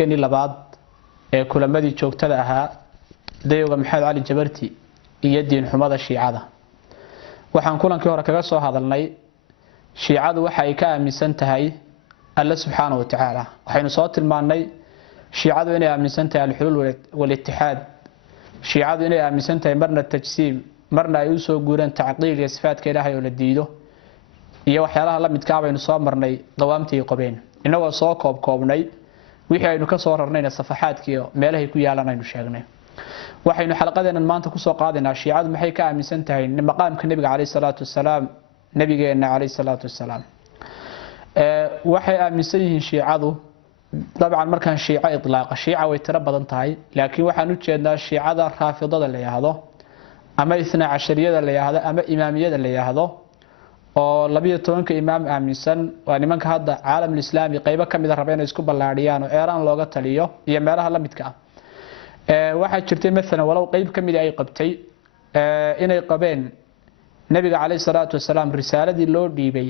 kulankeeni labaad ee kulamadii joogtada ahaa dayowga Maxamed Cali Jabarti iyo diin xumada Shiicada. waxaan kulankii hore kaga soo hadalnay Shiicadu waxa ay ka aaminsan tahay Allah subhanahu wa ta'ala. waxaynu soo tilmaanay Shiicadu inay aaminsan tahay al-hulul wal ittihad. Shiicadu inay aaminsan tahay marna tajsiim marna ay u soo guuraan tacdiil iyo sifaadka Ilaahay oo la diido iyo waxyaalaha la midka ah baynu soo marnay dawaamtii qabeen inagoo soo koobnay wixii aynu ka soo rarnayna safaxaadkii meelahay ku yaalanaynu sheegnay. waxaynu xalaqadeena maanta ku soo qaadinaa Shiicadu maxay ka aaminsan tahay maqaamka Nabiga Kaleey Salaatu Wasalaam nabigeena Kaleey Salaatu Wasalaam. waxay aaminsan yihiin Shiicadu dabcan markaan Shiica itlaaqa Shiica way tira badan tahay laakiin waxaan u jeednaa Shiicada raafidada la yiraahdo ama isna cashariyada la yiraahdo ama imaamiyada la yiraahdo oo 12 imaam aaminsan waa nimanka hadda caalamka islaami qaybo kamid ah rabeen isku ballaariyaan oo Iran looga taliyo iyo meelaha la midka ah. waxa jirtay mesela walaw qayb kamid ay qabtay inay qabeen nabiga Kaleey Salaatu Wasalaam risaaladii loo dhiibay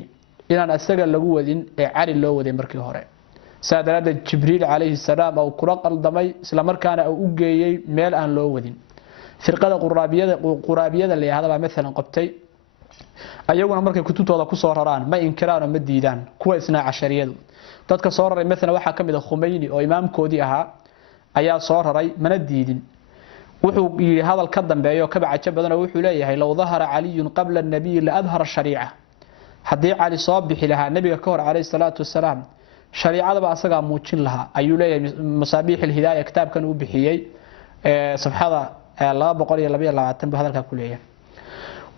inaan asaga lagu wadin ee Cali loo waday markii hore. saadalada Jibriil Kaleey Salaam oo kula qaldamay isla markaana uu u geeyay meel aan loo wadin. firqada quraabiyada la yiraahdo mesela qabtay ayaguna markay kutubtooda ku soo raraan ma inkiraan oo ma diidaan kuwa isna cashariyadu. dadka soo raray mesela waxa kamid ah Khumeini oo imaamkoodii ahaa ayaa soo raray mana diidin. wuxuu yiri hadal ka dambeeyo ka bacay badan oo wuxuu leeyahay law dhahara Ali qabla an-nabiy la adhara shariica. hadii Cali soo bixi lahaa nabiga ka hor Kaleey Salaatu Wasalaam shariicada ba asaga muujin lahaa ayuu leeyahay Masaabiix al-Hidaayah kitaabkan uu bixiyay safxada 222 hadalka ku leeyahay.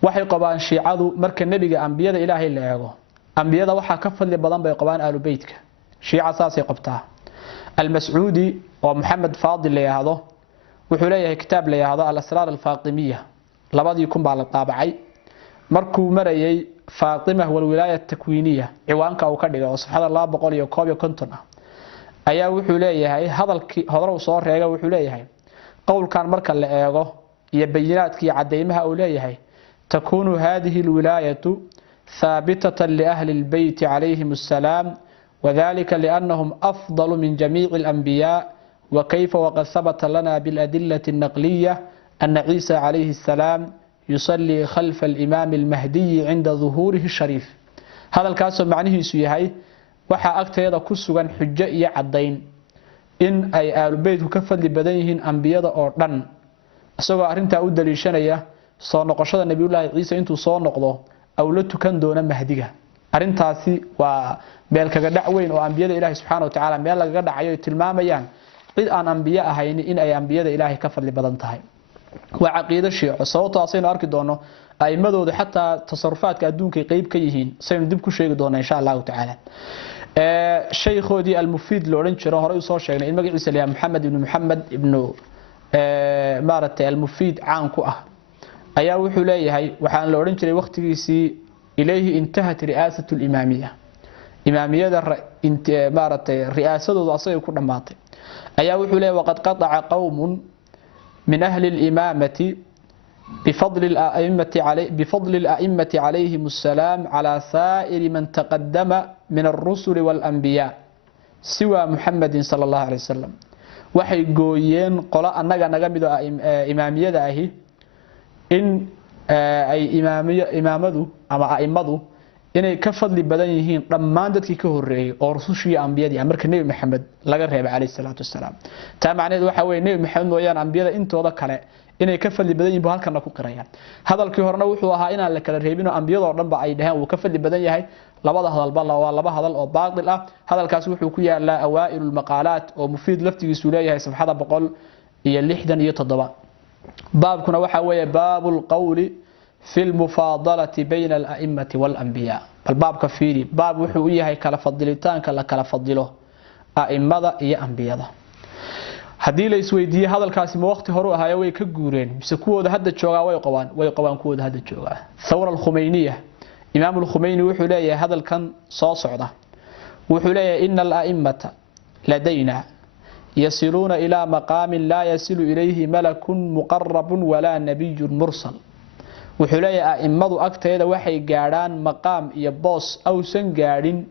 waxay qabaan Shiicadu marka nabiga anbiyada Ilaahay la eego anbiyada waxa ka fadli badan bay qabaan aalu beedka. Shiica saasay qabtaa. al-Mas'uudi oo Muhammad Faadil la yiraahdo wuxuu leeyahay kitaab la yiraahdo al-Asrar al-Fatimiyya 2000 baa la taabacay markuu marayay Faatima wal wilaaya takwiniyya ciwaanka uu ka dhigay oo safxada 251 ah ayaa wuxuu leeyahay hadalkii hore uu soo reegay wuxuu leeyahay qowlkan marka la eego iyo bayinaadkii cadeymaha uu leeyahay تكون هذه الولاية ثابتة لأهل البيت عليهم السلام وذلك لأنهم أفضل من جميع الأنبياء وكيف وقد ثبت لنا بالأدلة النقلية أن عيسى عليه السلام يصلي خلف الإمام المهدي عند ظهوره الشريف. هذا الكاس معنيه سيهاي وحا أكتيدا كسوغان حجائي عدين إن أي آل البيت كفد لبدنهن أنبياء أردن أسوغا أرنتا أدليشانيا soo noqoshada nabiyullaahi Ciise intuu soo noqdo aw la tukan doona mahdiga. arintaasi waa meel kaga dhac weyn oo anbiyada Ilaahay subhanahu wa ta'ala meel laga dhacayo tilmaamayaan cid aan anbiya ahayn in ay anbiyada Ilaahay ka fadli badan tahay. waa aqeedo Shiico sababtoo ah arki doono aymadooda xataa tasarrufaadka adduunka qayb ka yihiin saynu dib ku sheegi doona insha Allah ta'ala. shaykhoodii al-Mufiid loo oran jiro hore u soo sheegnay in magaciisa la yahay Muhammad ibn maaratay al-Mufiid caan ku ah ayaa wuxuu leeyahay waxaan la oran jiray waqtigiisii ilayhi intahat ri'asatu al-imamiyya imamiyada maaratay ri'aasadoodu asay ku dhamaatay ayaa wuxuu leeyahay waqad qata'a qawmun min ahli al-imamati بفضل الأئمة عليهم السلام على سائر من تقدم من الرسل والأنبياء سوى محمد صلى الله عليه وسلم. waxay gooyeen qola anaga naga mid ah imaamiyada ahi in ay imaamadu ama aimadu inay ka fadli badan yihiin dhammaan dadkii ka horeeyay oo rasuushii anbiyadii marka Nabi Maxamed laga reebay Kaleey Salaatu Wasalaam. taa macnaheedu waxa weeye Nabi Maxamed mooyaan anbiyada intooda kale inay ka fadli badan yihiin halkan ku qirayaan. hadalkii horena wuxuu ahaa inaan la kala reebin oo anbiyada oo dhanba ay dhahaan uu ka fadli badan yahay. labada hadalba waa laba hadal oo baaqil ah. hadalkaas wuxuu ku yaalaa awaa'ilul maqaalaat oo Mufiid laftigiisu leeyahay safxada 167. baabkuna waxa weeye baabul qawli fil mufadalati bayna al-a'immati wal anbiya. bal baabka fiiri baab wuxuu yahay kala fadilitaanka la kala fadilo a'immada iyo anbiyada. hadii la isweydiyo hadalkaasi ma waqti hore ahaayay way ka guureen mise kuwooda hadda jooga way qabaan kuwooda hadda jooga. thawra al-Khumeyniyah imaam al-Khumeini wuxuu leeyahay hadalkan soo socda wuxuu leeyahay innal a'immata ladayna yasiluna ila maqamin la yasilu ilayhi malakun muqarrabun wala nabiyyun mursal. wuxuu leeyahay a'immadu agteeda waxay gaaraan maqaam iyo boos awsan gaarin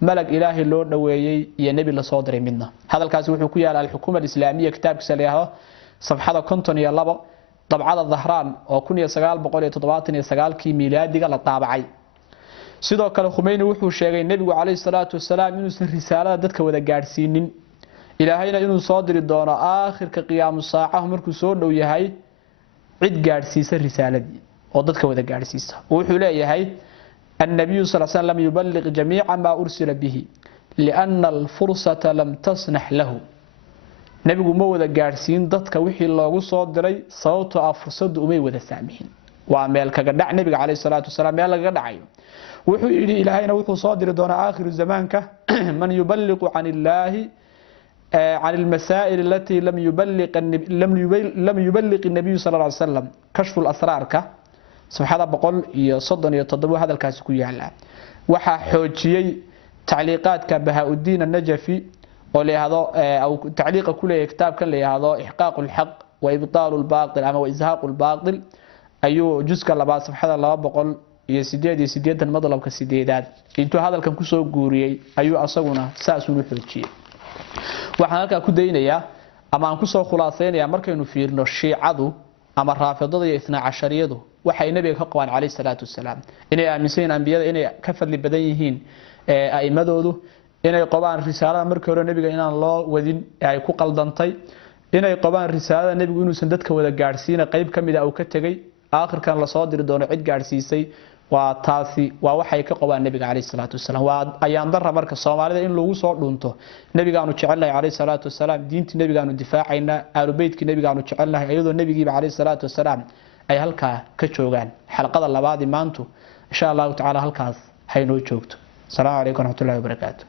malag ilaahi loo dhaweeyay iyo nabi la soo diray midna hadalkaasi wuxuu ku yaala al-xukuuma al-islaamiyya kitaabkiisa leeyahay safxada 52 dabcada dhahraan oo 1979 miilaadiga la taabacay sidoo kale Khumeini wuxuu sheegay nabigu kaleey salaatu wasalaam inuu san risaalada dadka wada gaarsiinin ilaahayna inuu soo diri doono aakhirka qiyaam saacaha markuu soo dhow yahay cid gaarsiisa risaaladii oo dadka wada gaarsiisa wuxuu leeyahay النبي صلى الله عليه وسلم يبلغ جميع ما أرسل به لأن الفرصة لم تسنح له نبي ما وذا جارسين ضدك وحي الله صادري صوت فرصة أمي وذا سامحين وعمل كجدع نبي عليه الصلاة والسلام يلا جدعي وحي إلهينا وحي صادر دون آخر الزمان من يبلغ عن الله عن المسائل التي لم يبلغ النبي صلى الله عليه وسلم كشف الأسرار سبحان بقول يصدن يتضبوا هذا الكاس كيالا وحا حوجيي تعليقات كبهاء الدين النجفي ولهذا او تعليق كل كتاب كان لهذا احقاق الحق وابطال الباطل اما وازهاق الباطل ايو جزء لبا سبحان الله بقول يسيديد مطلبك سيديداد انتو هذا كان كسو غوريي ايو اسغنا ساسو حوجيي waxaan halka ku daynayaa ama aan ku soo khulaaseynaya markaynu fiirno shiicadu ama raafidada iyo 12 waxay nabiga ka qabaan kaleey salaatu wasalaam inay aaminsan anbiyada inay ka fadli badan yihiin aimadoodu inay qabaan risaalada markii hore nabiga inaan loo wadin ay ku qaldantay inay qabaan risaalada nabigu inuu san dadka wada gaarsiina qayb kamid ah oo ka tagay aakhirkan la soo diri doono cid gaarsiisay waa taasi waa waxay ka qabaan nabiga kaleey salaatu wasalaam waa ayaan dar marka Soomaalida in lagu soo dhunto nabiga aanu jecelnahay kaleey salaatu wasalaam diinta nabiga aanu difaacayna aalubeedki nabiga aanu jecelnahay ayadoo nabiga kaleey salaatu wasalaam ay halka ka joogan xalqada labaad maantu insha Allah ta'ala halkaas haynoo joogto. Assalamu alaykum wa rahmatullahi wa barakatuh.